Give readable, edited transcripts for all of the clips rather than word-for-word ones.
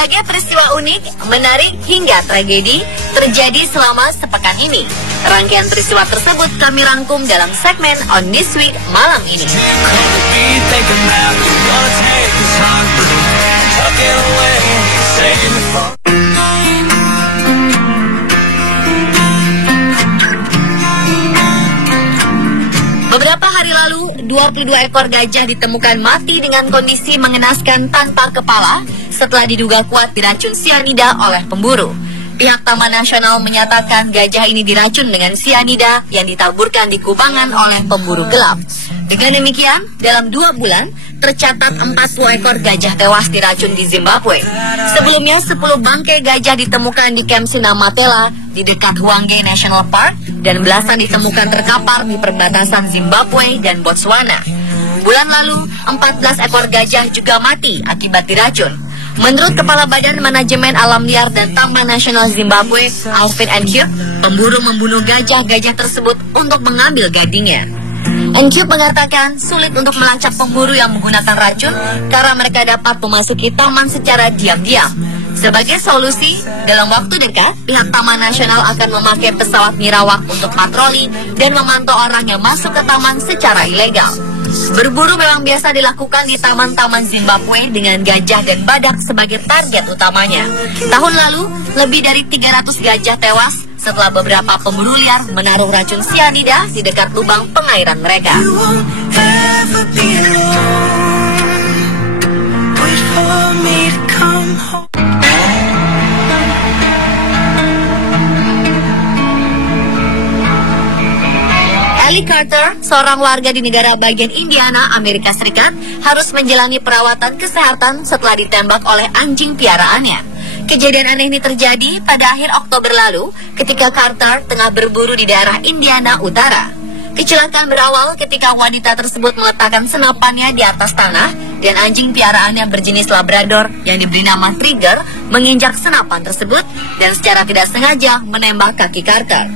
Berbagai peristiwa unik, menarik hingga tragedi terjadi selama sepekan ini. Rangkaian peristiwa tersebut kami rangkum dalam segmen On This Week malam ini. Beberapa hari lalu, 22 ekor gajah ditemukan mati dengan kondisi mengenaskan tanpa kepala setelah diduga kuat diracun sianida oleh pemburu. Pihak Taman Nasional menyatakan gajah ini diracun dengan sianida yang ditaburkan di kubangan oleh pemburu gelap. Dengan demikian, dalam 2 bulan, tercatat 40 ekor gajah tewas diracun di Zimbabwe. Sebelumnya, 10 bangkai gajah ditemukan di Camp Sinamatela di dekat Hwange National Park dan belasan ditemukan terkapar di perbatasan Zimbabwe dan Botswana. Bulan lalu, 14 ekor gajah juga mati akibat diracun. Menurut Kepala Badan Manajemen Alam Liar dan Taman Nasional Zimbabwe, Alvin Encube, pemburu membunuh gajah-gajah tersebut untuk mengambil gadingnya. Encube mengatakan sulit untuk melacak pemburu yang menggunakan racun karena mereka dapat memasuki taman secara diam-diam. Sebagai solusi, dalam waktu dekat, pihak Taman Nasional akan memakai pesawat nirawak untuk patroli dan memantau orang yang masuk ke taman secara ilegal. Berburu memang biasa dilakukan di taman-taman Zimbabwe dengan gajah dan badak sebagai target utamanya. Tahun lalu, lebih dari 300 gajah tewas setelah beberapa pemburu liar menaruh racun sianida di dekat lubang pengairan mereka. Ali Carter, seorang warga di negara bagian Indiana, Amerika Serikat, harus menjalani perawatan kesehatan setelah ditembak oleh anjing piaraannya. Kejadian aneh ini terjadi pada akhir Oktober lalu ketika Carter tengah berburu di daerah Indiana Utara. Kecelakaan berawal ketika wanita tersebut meletakkan senapannya di atas tanah dan anjing piaraannya berjenis Labrador yang diberi nama Trigger menginjak senapan tersebut dan secara tidak sengaja menembak kaki Carter.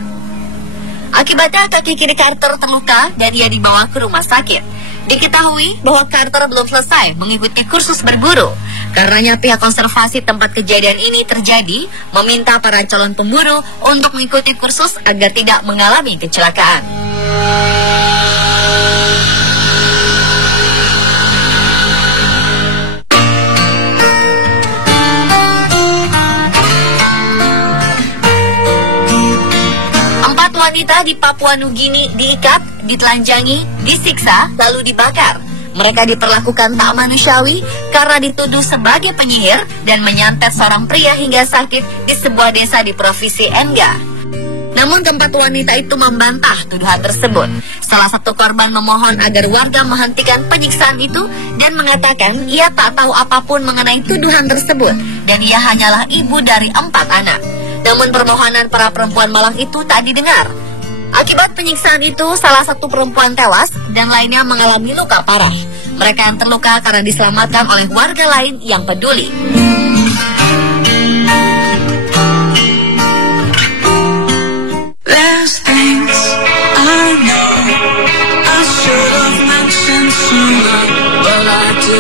Akibatnya kaki kiri Carter terluka dan ia dibawa ke rumah sakit. Diketahui bahwa Carter belum selesai mengikuti kursus berburu. Karenanya pihak konservasi tempat kejadian ini terjadi meminta para calon pemburu untuk mengikuti kursus agar tidak mengalami kecelakaan. Wanita di Papua Nugini diikat, ditelanjangi, disiksa, lalu dibakar. Mereka diperlakukan tak manusiawi karena dituduh sebagai penyihir dan menyantet seorang pria hingga sakit di sebuah desa di provinsi Enga. Namun keempat wanita itu membantah tuduhan tersebut. Salah satu korban memohon agar warga menghentikan penyiksaan itu dan mengatakan ia tak tahu apapun mengenai tuduhan tersebut dan ia hanyalah ibu dari 4 anak. Namun permohonan para perempuan malang itu tak didengar. Akibat penyiksaan itu, salah satu perempuan tewas dan lainnya mengalami luka parah. Mereka yang terluka karena diselamatkan oleh warga lain yang peduli.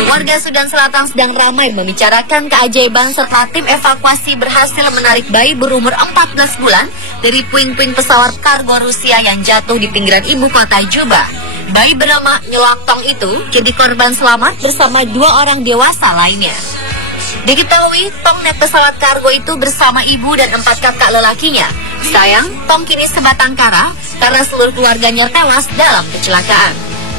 Warga Sudan Selatan sedang ramai membicarakan keajaiban serta tim evakuasi berhasil menarik bayi berumur 14 bulan dari puing-puing pesawat kargo Rusia yang jatuh di pinggiran ibu kota Juba. Bayi bernama Nyolak itu jadi korban selamat bersama 2 orang dewasa lainnya. Diketahui Tong naik pesawat kargo itu bersama ibu dan 4 kakak lelakinya. Sayang, Tong kini sebatang kara karena seluruh keluarganya tewas dalam kecelakaan.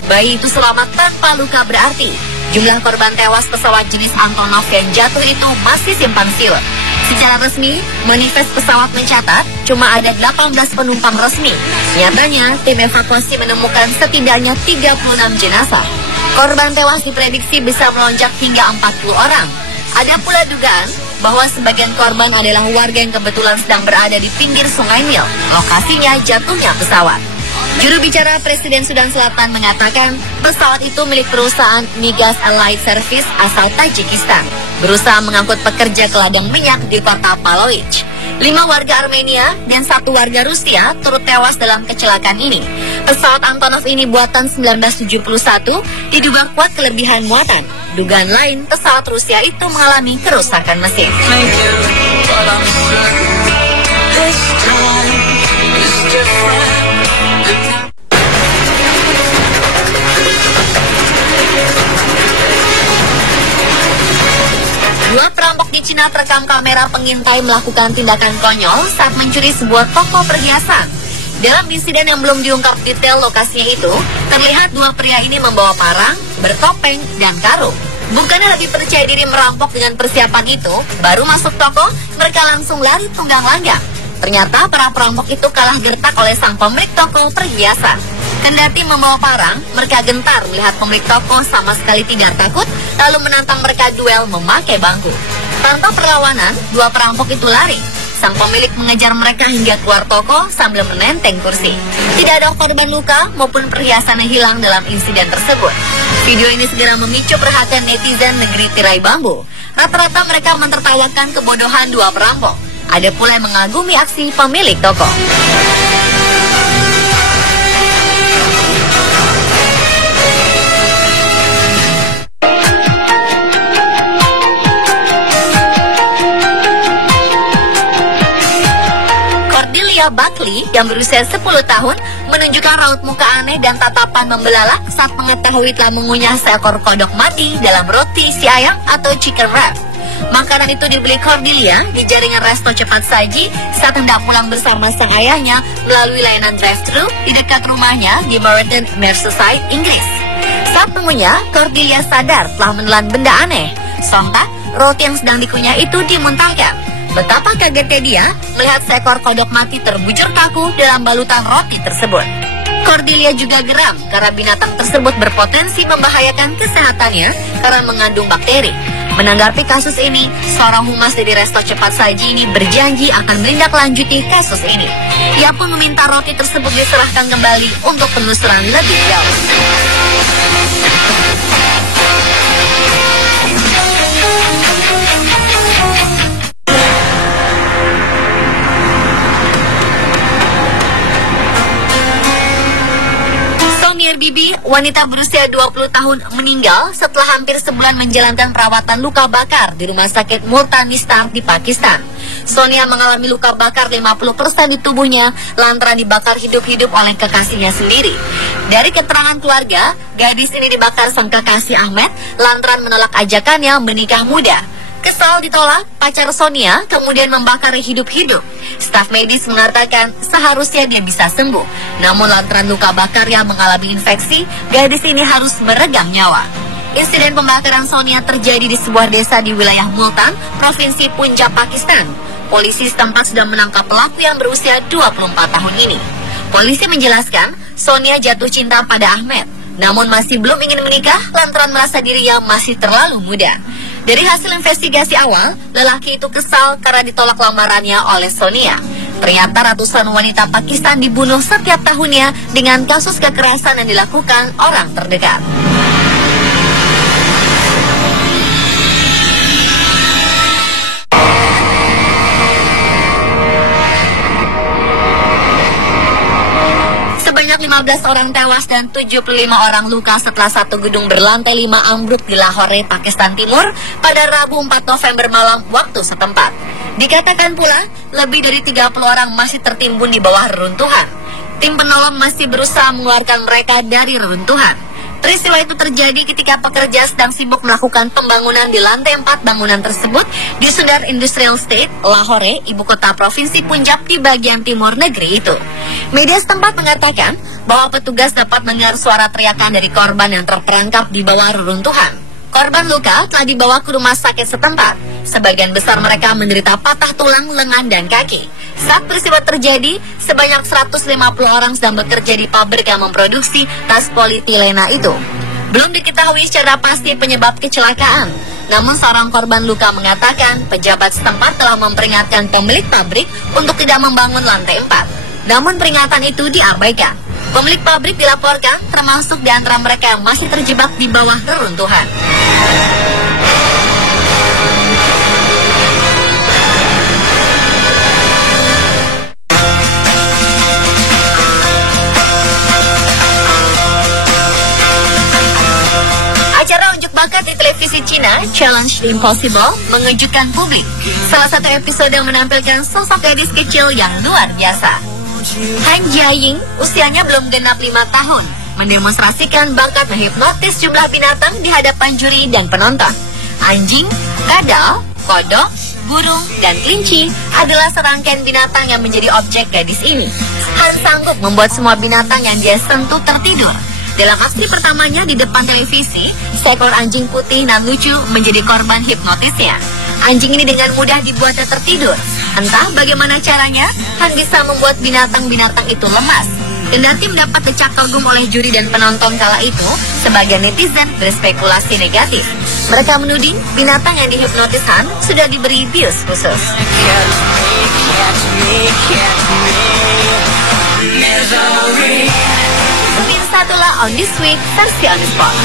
Bayi itu selamat tanpa luka berarti. Jumlah korban tewas pesawat jenis Antonov yang jatuh itu masih simpang siur. Secara resmi, manifest pesawat mencatat cuma ada 18 penumpang resmi. Nyatanya, tim evakuasi menemukan setidaknya 36 jenazah. Korban tewas diprediksi bisa melonjak hingga 40 orang. Ada pula dugaan bahwa sebagian korban adalah warga yang kebetulan sedang berada di pinggir Sungai Nil, lokasinya jatuhnya pesawat. Juru bicara Presiden Sudan Selatan mengatakan pesawat itu milik perusahaan Migas Allied Service asal Tajikistan, berusaha mengangkut pekerja ke ladang minyak di kota Paloich. 5 warga Armenia dan 1 warga Rusia turut tewas dalam kecelakaan ini. Pesawat Antonov ini buatan 1971 diduga kuat kelebihan muatan. Dugaan lain, pesawat Rusia itu mengalami kerusakan mesin. Dua perampok di Cina terekam kamera pengintai melakukan tindakan konyol saat mencuri sebuah toko perhiasan. Dalam insiden yang belum diungkap detail lokasinya itu, terlihat dua pria ini membawa parang, bertopeng, dan karung. Bukannya lebih percaya diri merampok dengan persiapan itu, baru masuk toko, mereka langsung lari tunggang langgang. Ternyata para perampok itu kalah gertak oleh sang pemilik toko perhiasan. Kendati membawa parang, mereka gentar melihat pemilik toko sama sekali tidak takut, lalu menantang mereka duel memakai bangku. Tanpa perlawanan, dua perampok itu lari. Sang pemilik mengejar mereka hingga keluar toko sambil menenteng kursi. Tidak ada korban luka maupun perhiasan yang hilang dalam insiden tersebut. Video ini segera memicu perhatian netizen negeri tirai bambu. Rata-rata mereka mentertawakan kebodohan dua perampok. Ada pula yang mengagumi aksi pemilik toko. Buckley yang berusia 10 tahun menunjukkan raut muka aneh dan tatapan membelalak saat mengetahui telah mengunyah seekor kodok mati dalam roti si ayam atau chicken wrap. Makanan itu dibeli Cordelia di jaringan resto cepat saji saat hendak pulang bersama sang ayahnya melalui layanan drive-thru di dekat rumahnya di Merton, Merseyside, Inggris. Saat mengunyah, Cordelia sadar telah menelan benda aneh. Sontak, roti yang sedang dikunyah itu dimuntahkan. Betapa kagetnya dia melihat seekor kodok mati terbujur kaku dalam balutan roti tersebut. Cordelia juga geram karena binatang tersebut berpotensi membahayakan kesehatannya karena mengandung bakteri. Menanggapi kasus ini, seorang humas dari resto cepat saji ini berjanji akan menindaklanjuti kasus ini. Ia pun meminta roti tersebut diserahkan kembali untuk penelusuran lebih jauh. Bibi, wanita berusia 20 tahun meninggal setelah hampir sebulan menjalankan perawatan luka bakar di rumah sakit Multanistar di Pakistan. Sonia mengalami luka bakar 50% di tubuhnya lantaran dibakar hidup-hidup oleh kekasihnya sendiri. Dari keterangan keluarga, gadis ini dibakar sang kekasih Ahmed lantaran menolak ajakannya menikah muda. Kesal ditolak, pacar Sonia kemudian membakar hidup-hidup. Staf medis mengatakan seharusnya dia bisa sembuh. Namun lantaran luka bakar yang mengalami infeksi, gadis ini harus meregang nyawa. Insiden pembakaran Sonia terjadi di sebuah desa di wilayah Multan, Provinsi Punjab, Pakistan. Polisi setempat sudah menangkap pelaku yang berusia 24 tahun ini. Polisi menjelaskan, Sonia jatuh cinta pada Ahmed, namun masih belum ingin menikah lantaran merasa dirinya masih terlalu muda. Dari hasil investigasi awal, lelaki itu kesal karena ditolak lamarannya oleh Sonia. Ternyata ratusan wanita Pakistan dibunuh setiap tahunnya dengan kasus kekerasan yang dilakukan orang terdekat. Sebanyak 15 orang tewas dan 75 orang luka setelah satu gedung berlantai 5 ambruk di Lahore, Pakistan Timur pada Rabu 4 November malam waktu setempat. Dikatakan pula, lebih dari 30 orang masih tertimbun di bawah reruntuhan. Tim penolong masih berusaha mengeluarkan mereka dari reruntuhan. Peristiwa itu terjadi ketika pekerja sedang sibuk melakukan pembangunan di lantai 4 bangunan tersebut di Sundar Industrial Estate, Lahore, ibu kota provinsi Punjab di bagian timur negeri itu. Media setempat mengatakan bahwa petugas dapat mendengar suara teriakan dari korban yang terperangkap di bawah reruntuhan. Korban luka telah dibawa ke rumah sakit setempat. Sebagian besar mereka menderita patah tulang, lengan, dan kaki. Saat peristiwa terjadi, sebanyak 150 orang sedang bekerja di pabrik yang memproduksi tas polietilena itu. Belum diketahui secara pasti penyebab kecelakaan. Namun seorang korban luka mengatakan pejabat setempat telah memperingatkan pemilik pabrik untuk tidak membangun lantai 4. Namun peringatan itu diabaikan. Pemilik pabrik dilaporkan termasuk di antara mereka yang masih terjebak di bawah reruntuhan. Bakat di televisi Cina, Challenge the Impossible, mengejutkan publik. Salah satu episode yang menampilkan sosok gadis kecil yang luar biasa. Han Jiaying, usianya belum genap 5 tahun, mendemonstrasikan bakat menghipnotis jumlah binatang di hadapan juri dan penonton. Anjing, kadal, kodok, burung, dan kelinci adalah serangkaian binatang yang menjadi objek gadis ini. Han sanggup membuat semua binatang yang dia sentuh tertidur. Dalam aksi pertamanya di depan televisi, seekor anjing putih dan lucu menjadi korban hipnotisnya. Anjing ini dengan mudah dibuatnya tertidur. Entah bagaimana caranya, Han bisa membuat binatang-binatang itu lemas. Kendati mendapat decak kagum oleh juri dan penonton kala itu, sebagian netizen berspekulasi negatif. Mereka menuding binatang yang dihipnotis Han sudah diberi bius khusus. Pemirsa, itulah On This Week versi On The Spot.